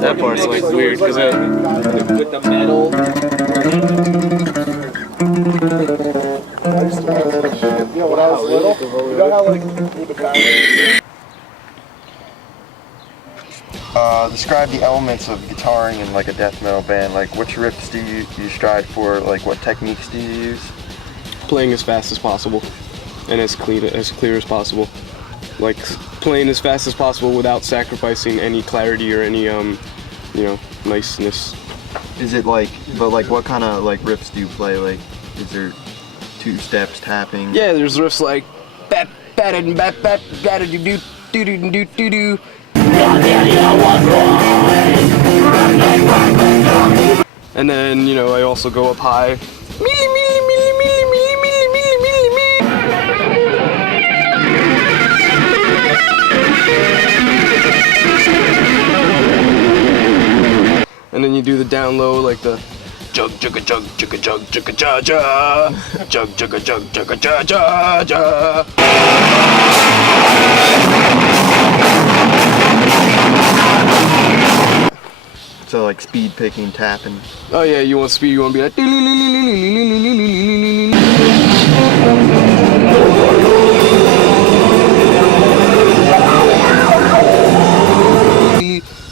That part's like weird because with the metal. I used to watch that shit. You know, when I was little, you know how like with the power. Describe the elements of guitaring in like a death metal band. Like, which riffs do you strive for? Like, what techniques do you use? Playing as fast as possible and as clear as possible. Like playing as fast as possible without sacrificing any clarity or any niceness. Is it like, but like, what kind of like riffs do you play? Like, is there two steps tapping? Yeah, there's riffs like bat bat and bat bat bat do do do do do do do. And then I also go up high. And then you do the down low like the jug jugga jug jugga jug jugga ja ja jug jugga jug jugga ja ja ja. So like speed picking, tapping. Oh yeah, you want speed, you want to be like.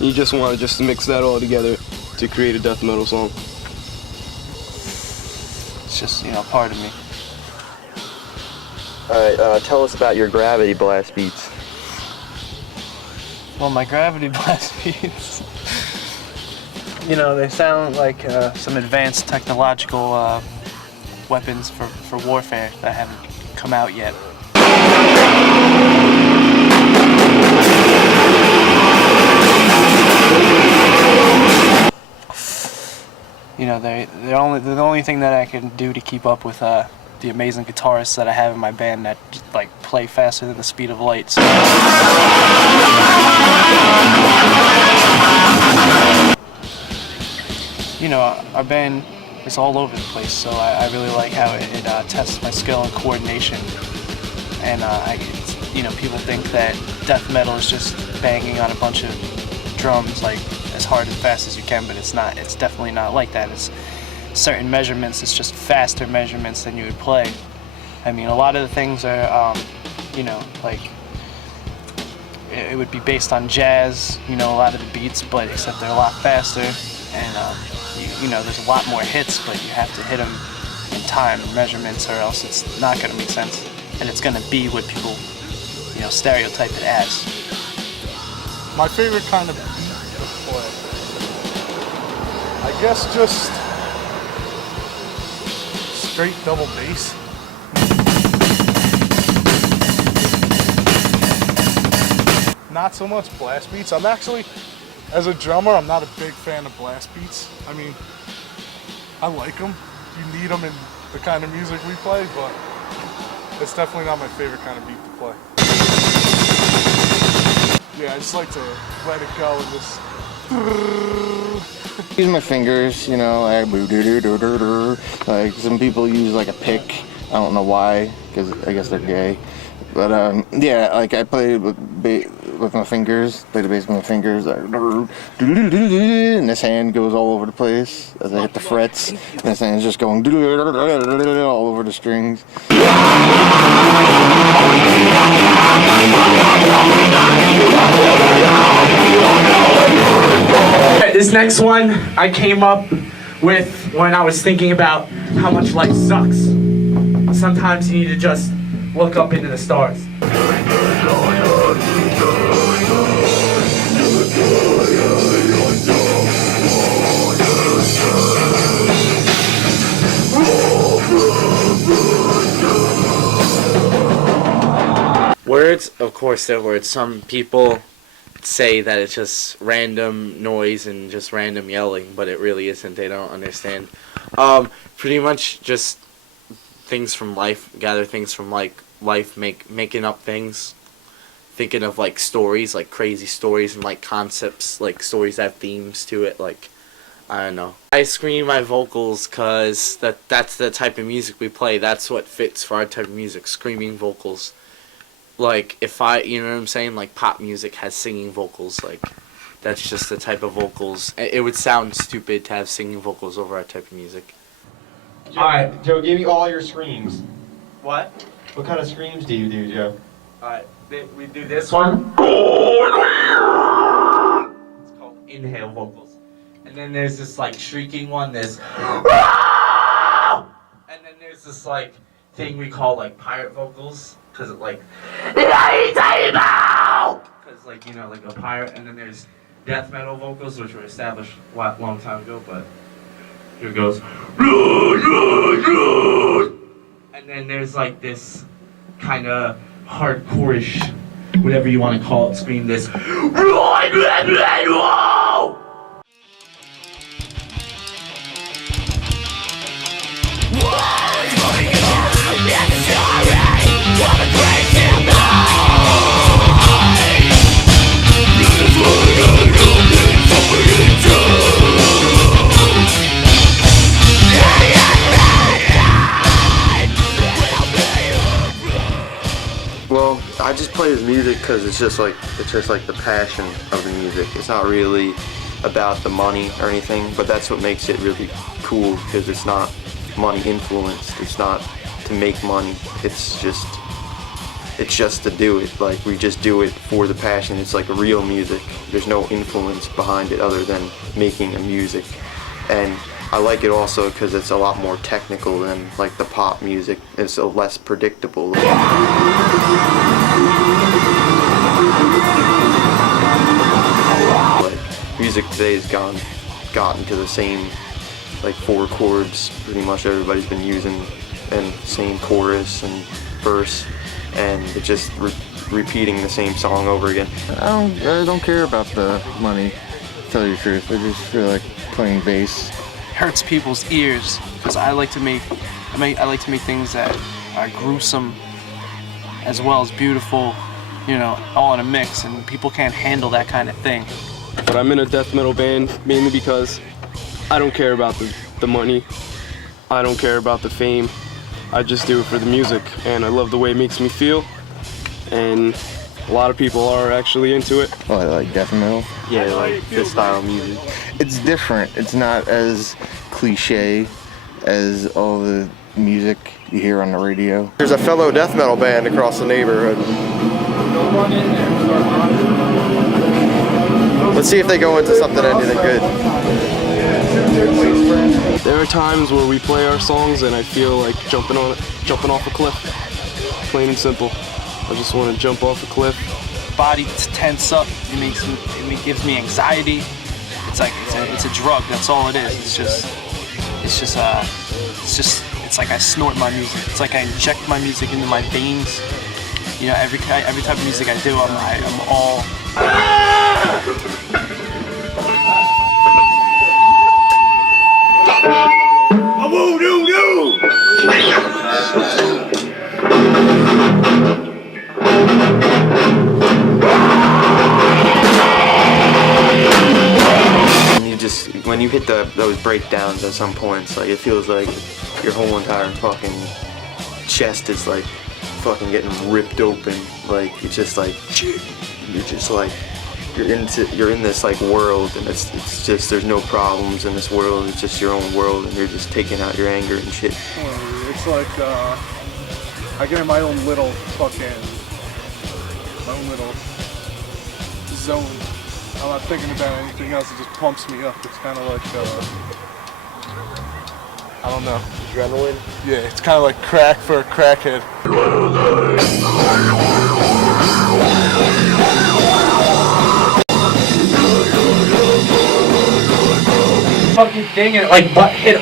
You just want to mix that all together to create a death metal song. It's just, part of me. Alright, tell us about your gravity blast beats. Well, my gravity blast beats, they sound like some advanced technological weapons for warfare that haven't come out yet. They're the only thing that I can do to keep up with the amazing guitarists that I have in my band that like play faster than the speed of light. So. Our band is all over the place, so I really like how it tests my skill and coordination. And people think that death metal is just banging on a bunch of drums like as hard and fast as you can, but it's not. It's definitely not like that. It's certain measurements. It's just faster measurements than you would play. I mean, a lot of the things are, like it would be based on jazz. A lot of the beats, but except they're a lot faster, and there's a lot more hits, but you have to hit them in time and measurements, or else it's not going to make sense, and it's going to be what people, stereotype it as. My favorite kind of beat to play, I guess, just straight double bass. Not so much blast beats. I'm actually, as a drummer, I'm not a big fan of blast beats. I mean, I like them. You need them in the kind of music we play, but it's definitely not my favorite kind of beat to play. Yeah, I just like to let it go and just. Use my fingers, like some people use like a pick. I don't know why, because I guess they're gay. But yeah, like I play with my fingers, play the bass with my fingers, and this hand goes all over the place as I hit the frets. And this hand's just going all over the strings. This next one I came up with when I was thinking about how much life sucks. Sometimes you need to just look up into the stars. of course there were some people say that it's just random noise and just random yelling, but it really isn't. They don't understand. Pretty much just things from life, gather things from like life, making up things, thinking of like stories, like crazy stories and like concepts, like stories that have themes to it, like I don't know. I scream my vocals because that's the type of music we play. That's what fits for our type of music, screaming vocals. Like, if you know what I'm saying? Like, pop music has singing vocals. Like, that's just the type of vocals. It would sound stupid to have singing vocals over our type of music. Alright, Joe, give me all your screams. What? What kind of screams do you do, Joe? Alright, we do this one. It's called inhale vocals. And then there's this, like, shrieking one. There's... And then there's this, like, thing we call, like, pirate vocals. Because it, like... Because, like, you know, like a pirate. And then there's death metal vocals, which were established a long time ago, but... Here it goes. And then there's, like, this kind of hardcore-ish, whatever you want to call it, scream this... Well, I just play the music because it's just like the passion of the music. It's not really about the money or anything, but that's what makes it really cool because it's not money influenced. It's not to make money. It's just to do it. Like, we just do it for the passion. It's like real music. There's no influence behind it other than making a music. And I like it also because it's a lot more technical than like the pop music. It's less predictable. But music today has gotten to the same like 4 chords pretty much everybody's been using, and same chorus and verse, and it's just repeating the same song over again. I don't care about the money, to tell you the truth. I just feel like playing bass. Hurts people's ears because I like to make things that are gruesome as well as beautiful, you know, all in a mix, and people can't handle that kind of thing. But I'm in a death metal band mainly because I don't care about the money. I don't care about the fame. I just do it for the music, and I love the way it makes me feel. And a lot of people are actually into it. Oh, like death metal? Yeah, like this style of music. It's different. It's not as cliche as all the music you hear on the radio. There's a fellow death metal band across the neighborhood. Let's see if they go into anything good. There are times where we play our songs and I feel like jumping off a cliff. Plain and simple. I just want to jump off a cliff. Body tense up. It gives me anxiety. It's a drug. That's all it is. It's like I snort my music. It's like I inject my music into my veins. You know, every type of music I do, I'm all. When you hit those breakdowns at some points, like, it feels like your whole entire fucking chest is like fucking getting ripped open. Like, it's just like you're in this like world, and it's just, there's no problems in this world. It's just your own world, and you're just taking out your anger and shit. It's like I get in my own little zone. I'm not thinking about anything else. It just pumps me up. It's kind of like I don't know. Adrenaline? Yeah, it's kind of like crack for a crackhead. Fucking thing, and it like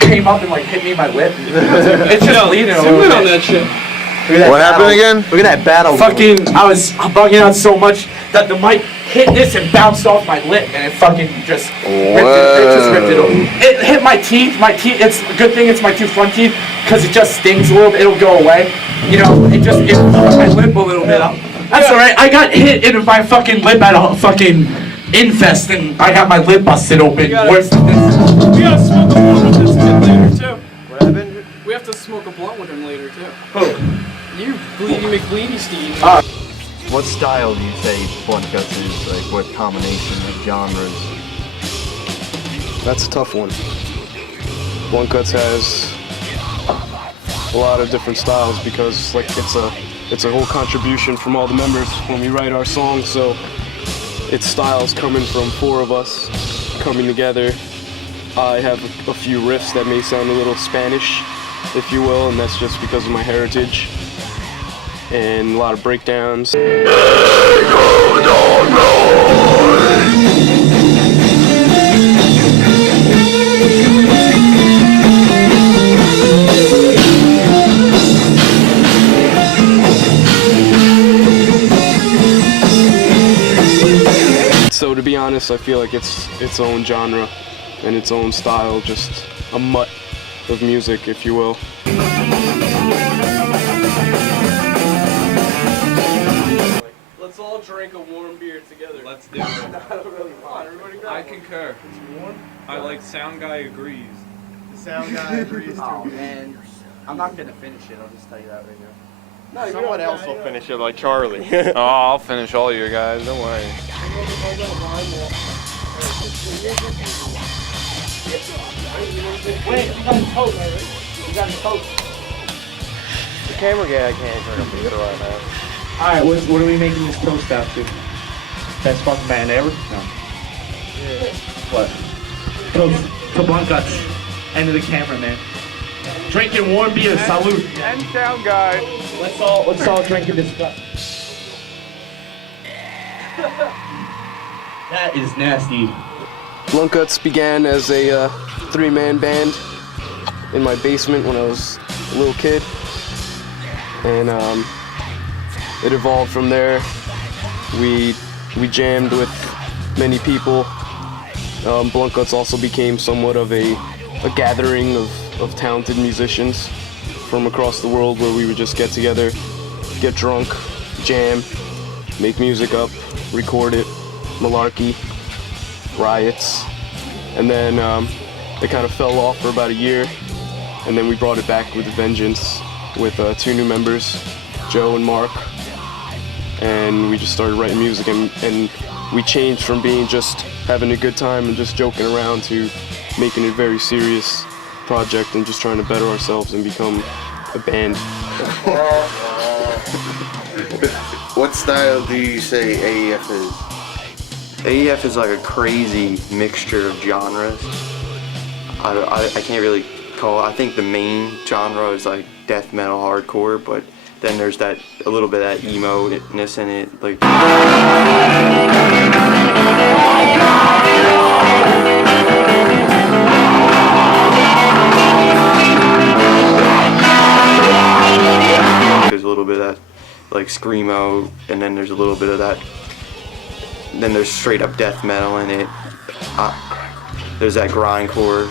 came up and like hit me in my lip. It's just bleeding a little bit. On that shit. Look at that What happened battle. again? Look at that battle. Fucking, I was bugging out so much that the mic hit this and bounced off my lip, and it fucking just ripped it open. It hit my teeth. It's a good thing it's my two front teeth, because it just stings a little bit. It'll go away. You know, it fucked my lip a little bit up. That's alright. I got hit in my fucking lip at a fucking infest, and I got my lip busted open. Worse than this. We gotta smoke a blunt with this kid later too. What happened? We have to smoke a blunt with him later too. Who? You, Bleedy McBleedy Steve. What style do you say Bluntguts is? Like, what combination of genres? That's a tough one. Bluntguts has a lot of different styles because like it's a whole contribution from all the members when we write our songs, so it's styles coming from four of us coming together. I have a few riffs that may sound a little Spanish, if you will, and that's just because of my heritage. And a lot of breakdowns. So to be honest, I feel like it's its own genre and its own style, just a mutt of music, if you will. Let's all drink a warm beer together. Let's do it. I concur. It's warm. I like sound guy agrees. The sound guy agrees Oh to. man, I'm not gonna finish it. I'll just tell you that right now. No, Someone else will finish it, like Charlie. Oh, I'll finish all you guys. Don't worry. Wait, you got a toast. You got a toast. The camera guy can't turn a computer right now. Alright, what are we making this toast out to? Best fucking band ever? No. What? Toast to Bluntguts. End of the camera, man. Drinking warm beer, salute. And sound guy. Let's all drink and discuss. That is nasty. Bluntguts began as a three-man band in my basement when I was a little kid, and it evolved from there. We jammed with many people. Bluntguts also became somewhat of a gathering of talented musicians from across the world, where we would just get together, get drunk, jam, make music up, record it, malarkey, riots, and then it kind of fell off for about a year, and then we brought it back with a vengeance with two new members, Joe and Mark, and we just started writing music, and we changed from being just having a good time and just joking around to making it a very serious project and just trying to better ourselves and become a band. What style do you say AEF is? AEF is like a crazy mixture of genres. I can't really call it. I think the main genre is like death metal hardcore, but then there's that a little bit of that emo-ness in it. Like there's a little bit of that like screamo, and then there's a little bit of that. Then there's straight up death metal in it. There's that grindcore.